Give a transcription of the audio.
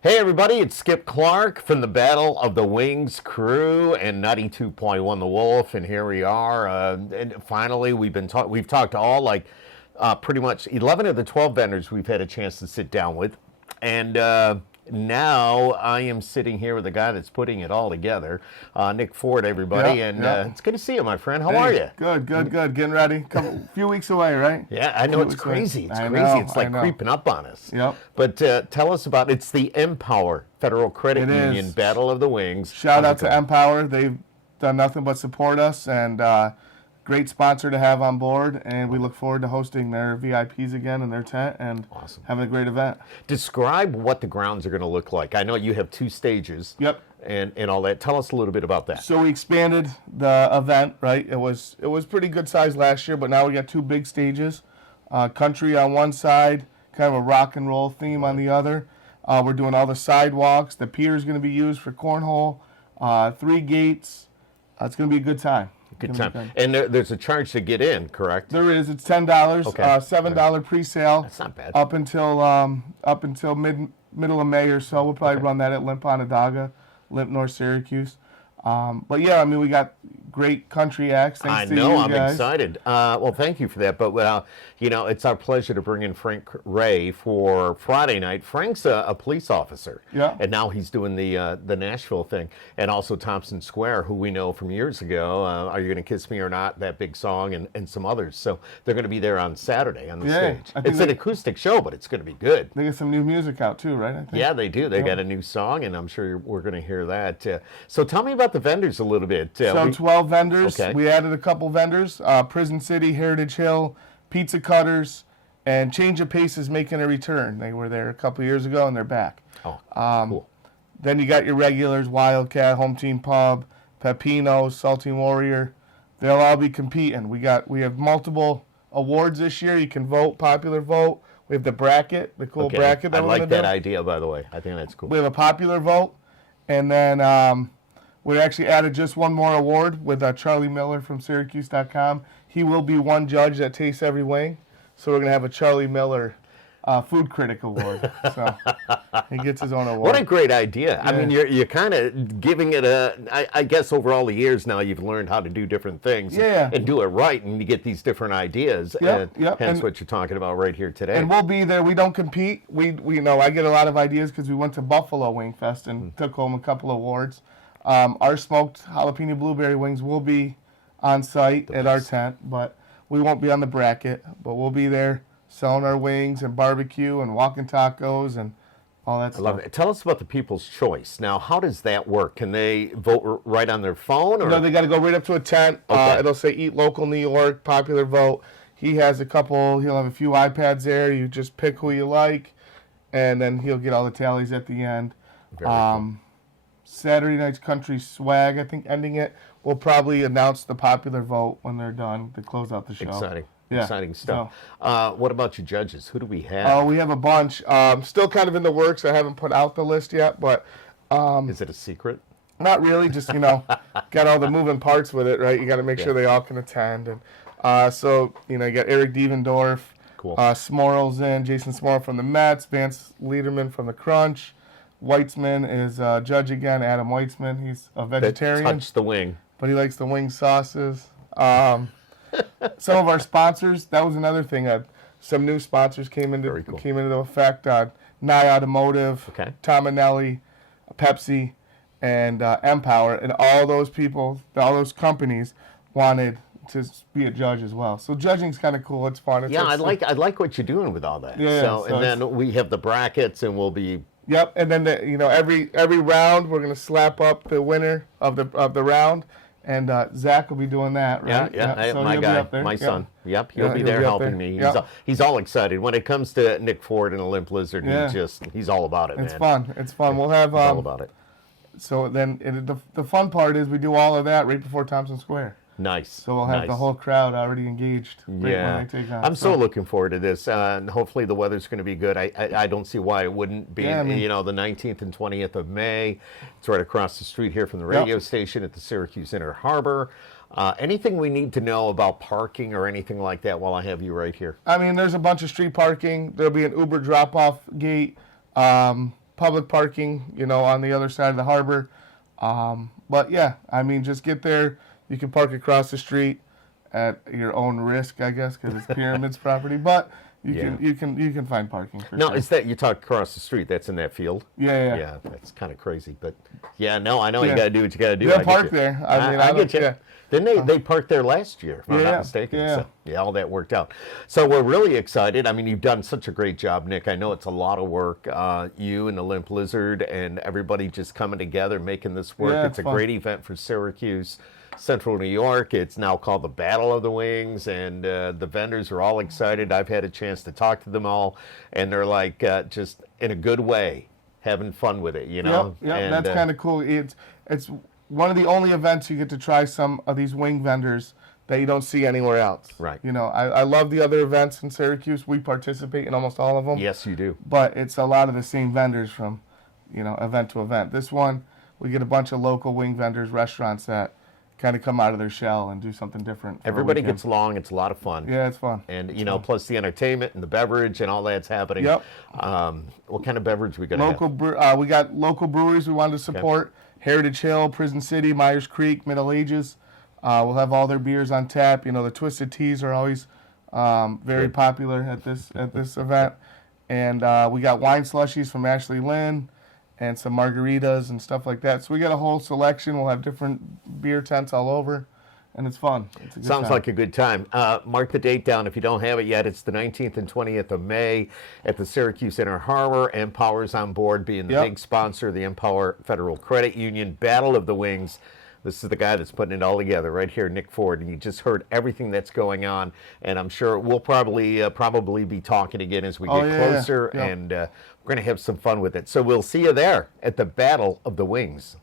Hey everybody, it's Skip Clark from the Battle of the Wings crew and 92.1 The Wolf, and here we are. And finally, we've talked to all pretty much 11 of the 12 vendors we've had a chance to sit down with, and now I am sitting here with the guy that's putting it all together, Nick Ford, everybody, and it's good to see you, my friend. How are you? Good. Getting ready. Few weeks away, right? Yeah, I know it's crazy. It's crazy. It's like creeping up on us. Yep. But tell us about it's the Empower Federal Credit Union Battle of the Wings. Shout out to Empower. They've done nothing but support us, and great sponsor to have on board. And we look forward to hosting their VIPs again in their tent and having a great event. Describe what the grounds are going to look like. I know you have two stages. Yep. And all that. Tell us a little bit about that. So we expanded the event, right? It was pretty good size last year, but now we got two big stages. Country on one side, kind of a rock and roll theme on the other. We're doing all the sidewalks. The pier is going to be used for cornhole. 3 gates. It's going to be a good time. Good time. And there's a charge to get in, correct? There is. It's $10. Okay. $7 pre-sale. That's not bad. Up until middle of May or so. We'll probably run that at Limp Onondaga, Limp North Syracuse. But yeah, I mean, we got great country acts. Thanks to you I'm guys. excited. Well, thank you for that. But, it's our pleasure to bring in Frank Ray for Friday night. Frank's a police officer. Yeah. And now he's doing the Nashville thing. And also Thompson Square, who we know from years ago, Are You Gonna Kiss Me or Not, that big song, and some others. So they're going to be there on Saturday on the stage. It's an acoustic show, but it's going to be good. They got some new music out too, right? I think. Yeah, they do. They got a new song, and I'm sure we're going to hear that. So tell me about the vendors a little bit. 12 vendors. Okay. We added a couple vendors. Prison City, Heritage Hill, Pizza Cutters, and Change of Pace is making a return. They were there a couple years ago, and they're back. Oh, cool. Then you got your regulars, Wildcat, Home Team Pub, Pepino, Salty Warrior. They'll all be competing. We have multiple awards this year. You can vote, popular vote. We have the bracket, the cool bracket that I we're like going to do. that idea, by the way. I think that's cool. We have a popular vote, and then we actually added just one more award with Charlie Miller from Syracuse.com. He will be one judge that tastes every wing. So we're going to have a Charlie Miller Food Critic Award. So he gets his own award. What a great idea. Yeah. I mean, you're kind of giving it I guess over all the years now you've learned how to do different things and do it right, and you get these different ideas. Yep. Hence what you're talking about right here today. And we'll be there. We don't compete. We know I get a lot of ideas because we went to Buffalo Wing Fest and took home a couple awards. Our smoked jalapeno blueberry wings will be on site at our tent, but we won't be on the bracket. But we'll be there selling our wings and barbecue and walking tacos and all that stuff. I love it. Tell us about the People's Choice. Now, how does that work? Can they vote right on their phone? Or? No, they got to go right up to a tent. Okay. It'll say Eat Local New York, popular vote. He'll have a few iPads there. You just pick who you like, and then he'll get all the tallies at the end. Very cool. Saturday night's country swag, I think, ending it. We'll probably announce the popular vote when they're done to close out the show. Exciting stuff. What about your judges? Who do we have? We have a bunch. Still kind of in the works. I haven't put out the list yet, but is it a secret? Not really. Just got all the moving parts with it, right? You got to make sure they all can attend, and so you got Eric Devendorf, cool. Smorl's in, Jason Smorl from the Mets, Vance Liederman from the Crunch. Weitzman is judge again, Adam Weitzman. He's a vegetarian. Touch the wing. But he likes the wing sauces. Some of our sponsors, that was another thing. Some new sponsors came into effect. Nye Automotive, Tominelli, Pepsi, and Empower. And all those people, all those companies wanted to be a judge as well. So judging's kind of cool. It's fun. I like what you're doing with all that. Yeah, and then we have the brackets, and we'll be... Yep, and then every round we're gonna slap up the winner of the round, and Zach will be doing that, right? Yeah. So my guy, my son. Yep, he'll be there helping me. He's all excited when it comes to Nick Ford and a Limp Lizard. He's all about it, man. It's fun. We'll have all about it. So then the fun part is we do all of that right before Thompson Square. Nice. So we'll have the whole crowd already engaged. Right when I take on. I'm so looking forward to this. And hopefully the weather's going to be good. I don't see why it wouldn't be. The 19th and 20th of May. It's right across the street here from the radio station at the Syracuse Inner Harbor. Anything we need to know about parking or anything like that while I have you right here? I mean, there's a bunch of street parking. There'll be an Uber drop-off gate. public parking, on the other side of the harbor. But yeah, I mean, just get there. You can park across the street at your own risk, I guess, because it's Pyramid's property. But you can find parking. No, sure. is that you talk across the street? That's in that field. Yeah. Yeah, that's kind of crazy, but I know you got to do what you got to do. They'll park there. I mean, I get you. Yeah. Didn't they parked there last year, if I'm not mistaken. Yeah. So, all that worked out. So we're really excited. I mean, you've done such a great job, Nick. I know it's a lot of work. You and the Limp Lizard and everybody just coming together, making this work. Yeah, it's a fun. great event for Syracuse, Central New York. It's now called the Battle of the Wings, and the vendors are all excited. I've had a chance to talk to them all, and they're like, just in a good way, having fun with it, Yep, And, that's kind of cool. It's one of the only events you get to try some of these wing vendors that you don't see anywhere else. Right. I love the other events in Syracuse. We participate in almost all of them. Yes, you do. But it's a lot of the same vendors from, event to event. This one, we get a bunch of local wing vendors, restaurants that kind of come out of their shell and do something different. Everybody gets along. It's a lot of fun. Yeah, it's fun. And, plus the entertainment and the beverage and all that's happening. Yep. What kind of beverage we going to have? We got local breweries we wanted to support. Okay. Heritage Hill, Prison City, Myers Creek, Middle Ages. We'll have all their beers on tap. The Twisted Teas are always very popular at this event. And we got wine slushies from Ashley Lynn and some margaritas and stuff like that. So we got a whole selection. We'll have different beer tents all over, and it's fun. It's a good Sounds time. like a good time. Mark the date down if you don't have it yet. It's the 19th and 20th of May at the Syracuse Inner Harbor. Empower's on board, being the big sponsor of the Empower Federal Credit Union. Battle of the Wings. This is the guy that's putting it all together right here, Nick Ford. And you just heard everything that's going on. And I'm sure we'll probably be talking again as we get closer. Yeah. And we're going to have some fun with it. So we'll see you there at the Battle of the Wings.